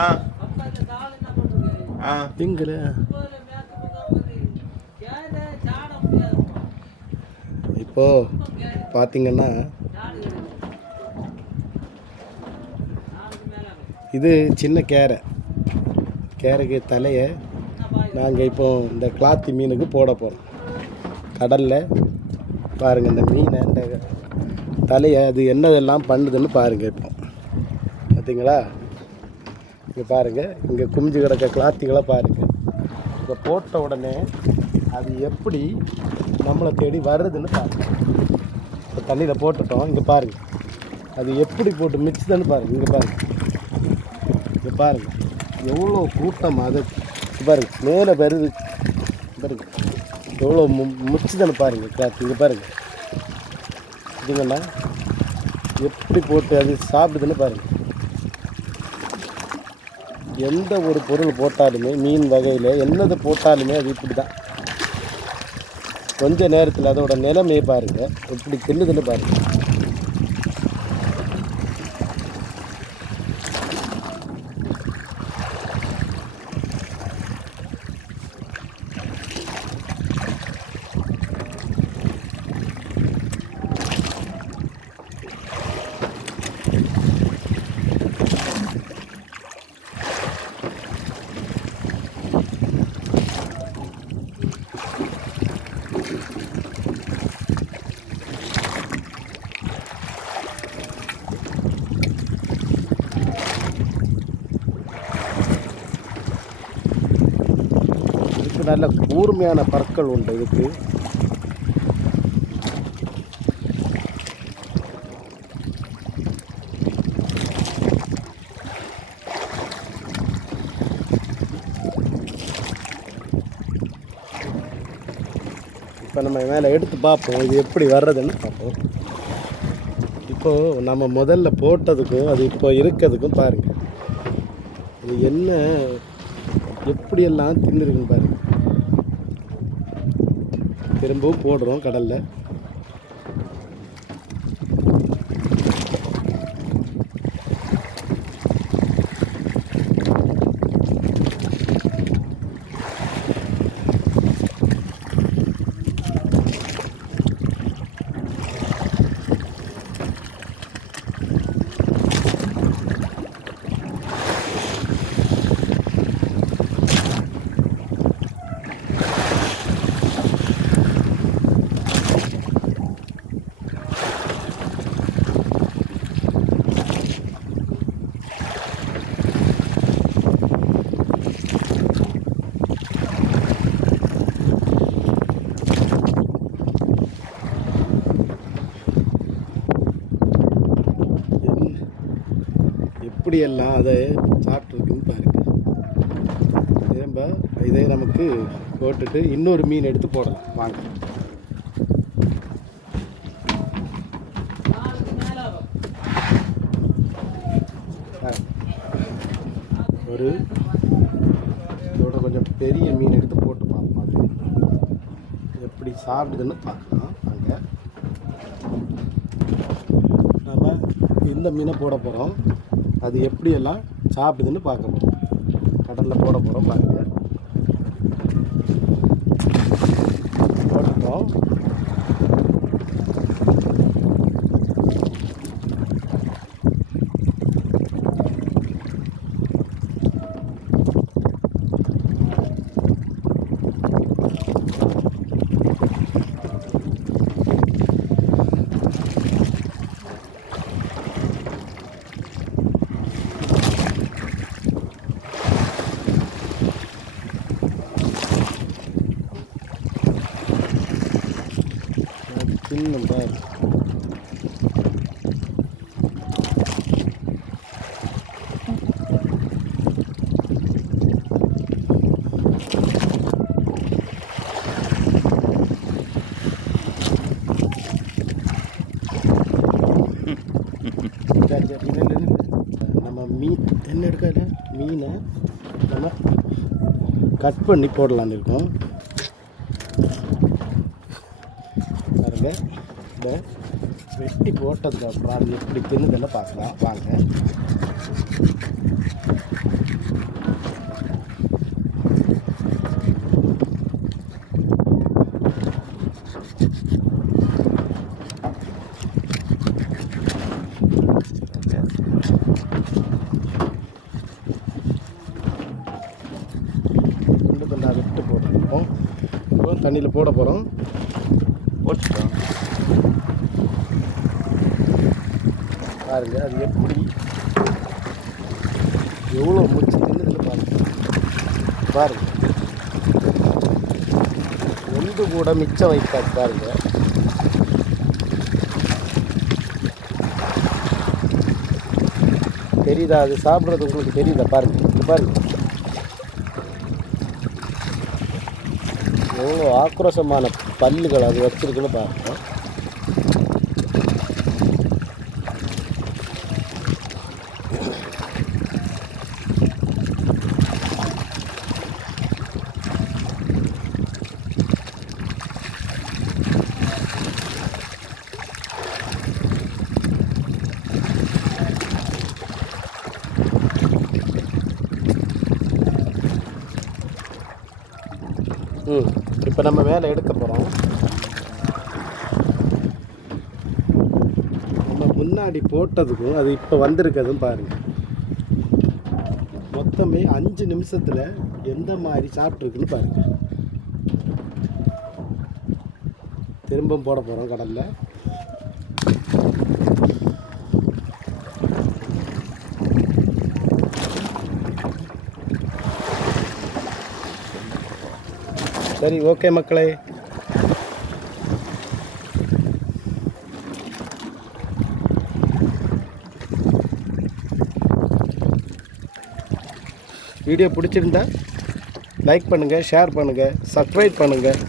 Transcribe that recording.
ஆ ஆ எங்கல இப்போ பார்த்தீங்கன்னா இது சின்ன கேரைக்கு தலையை நாங்கள் இப்போ இந்த கிளாத்தி மீனுக்கு போட போகிறோம். கடலில் பாருங்கள் இந்த மீனை இந்த தலையை அது என்னதெல்லாம் பண்ணுதுன்னு பாருங்கள். இப்போ பார்த்தீங்களா, இங்கே பாருங்கள், இங்கே குமிஞ்சு கிடக்க கிளாத்திகளை பாருங்கள். இப்போ போட்ட உடனே அது எப்படி நம்மளை தேடி வருதுன்னு பாருங்கள். இப்போ தண்ணியில் போட்டுட்டோம், இங்கே பாருங்கள் அது எப்படி போட்டு மிச்சுதுன்னு பாருங்கள். இங்கே பாருங்கள் எவ்வளோ கூட்டம் அது பாருங்கள், மேலே வருது பாருங்கள், எவ்வளோ முச்சுதுன்னு பாருங்கள் கிளாத்து. இங்கே பாருங்கள், இதுங்கண்ணா எப்படி போட்டு அது சாப்பிடுதுன்னு பாருங்கள். எந்த ஒரு பொருள் போட்டாலுமே மீன் வகையில் என்னது போட்டாலுமே அது இப்படி தான். கொஞ்ச நேரத்தில் அதோட நிலைமையை பாருங்கள் எப்படி தின்னுதுன்னு பாருங்கள். நல்ல கூர்மையான பற்கள் உண்டு இதுக்கு. இப்போ நம்ம மேலே எடுத்து பார்ப்போம் இது எப்படி வர்றதுன்னு பார்ப்போம். இப்போது நம்ம முதல்ல போட்டதுக்கும் அது இப்போ இருக்கிறதுக்கும் பாருங்கள், இது என்ன எப்படியெல்லாம் தின்னுருக்குன்னு பாருங்கள். திரும்பவும் போடுறோம் கடலில். எப்படியெல்லாம் அதை சாப்பிட்ருக்குன்னு பாருங்கள். திரும்ப இதை நமக்கு போட்டுட்டு இன்னொரு மீன் எடுத்து போடலாம் வாங்க. ஒரு இதோட கொஞ்சம் பெரிய மீன் எடுத்து போட்டு பார்ப்போம் அது எப்படி சாப்பிடுதுன்னு பார்க்கலாம் வாங்க. நம்ம இந்த மீனை போட போகிறோம், அது எப்படியெல்லாம் சாப்பிடுதுன்னு பார்க்க போகிறோம். கடலில் போட போகிறோம் பாருங்கள். போட்டுட்டோம். சின்ன பாரு நம்ம மீன் என்ன எடுக்கல மீனை நம்ம கட் பண்ணி போடலான்னு இருக்கோம் பாருங்க. இந்த வெட்டி போட்டதுக்கு அப்புறம் அது எப்படி தின்னுதெல்லாம் பார்க்கலாம் வாங்க. தண்ணியில் போட போகிறோம். போட்டுட்டோம். பாருங்க அது எப்படி எவ்வளோ முடிச்சு தின்னுதுன்னு பாருங்க. பாருங்க ஒன்று கூட மிச்சம் வைக்காது. பாருங்க தெரியுதா? அது சாப்பிட்றது உங்களுக்கு தெரியுதா? பாருங்க இது பாருங்க எவ்வளோ ஆக்ரோஷமான பல்லுகள் அது வச்சிருக்குன்னு பாருங்க. இப்போ நம்ம மேலே எடுக்க போகிறோம். நம்ம முன்னாடி போட்டதுக்கும் அது இப்போ வந்திருக்கிறதும் பாருங்கள். மொத்தமே 5 நிமிஷத்தில் எந்த மாதிரி சாப்பிட்ருக்குன்னு பாருங்கள். திரும்ப போட போகிறோம் கடலில். சரி, ஓகே மக்களே. வீடியோ பிடிச்சிருந்தா லைக் பண்ணுங்கள், ஷேர் பண்ணுங்கள், சப்ஸ்கிரைப் பண்ணுங்கள்.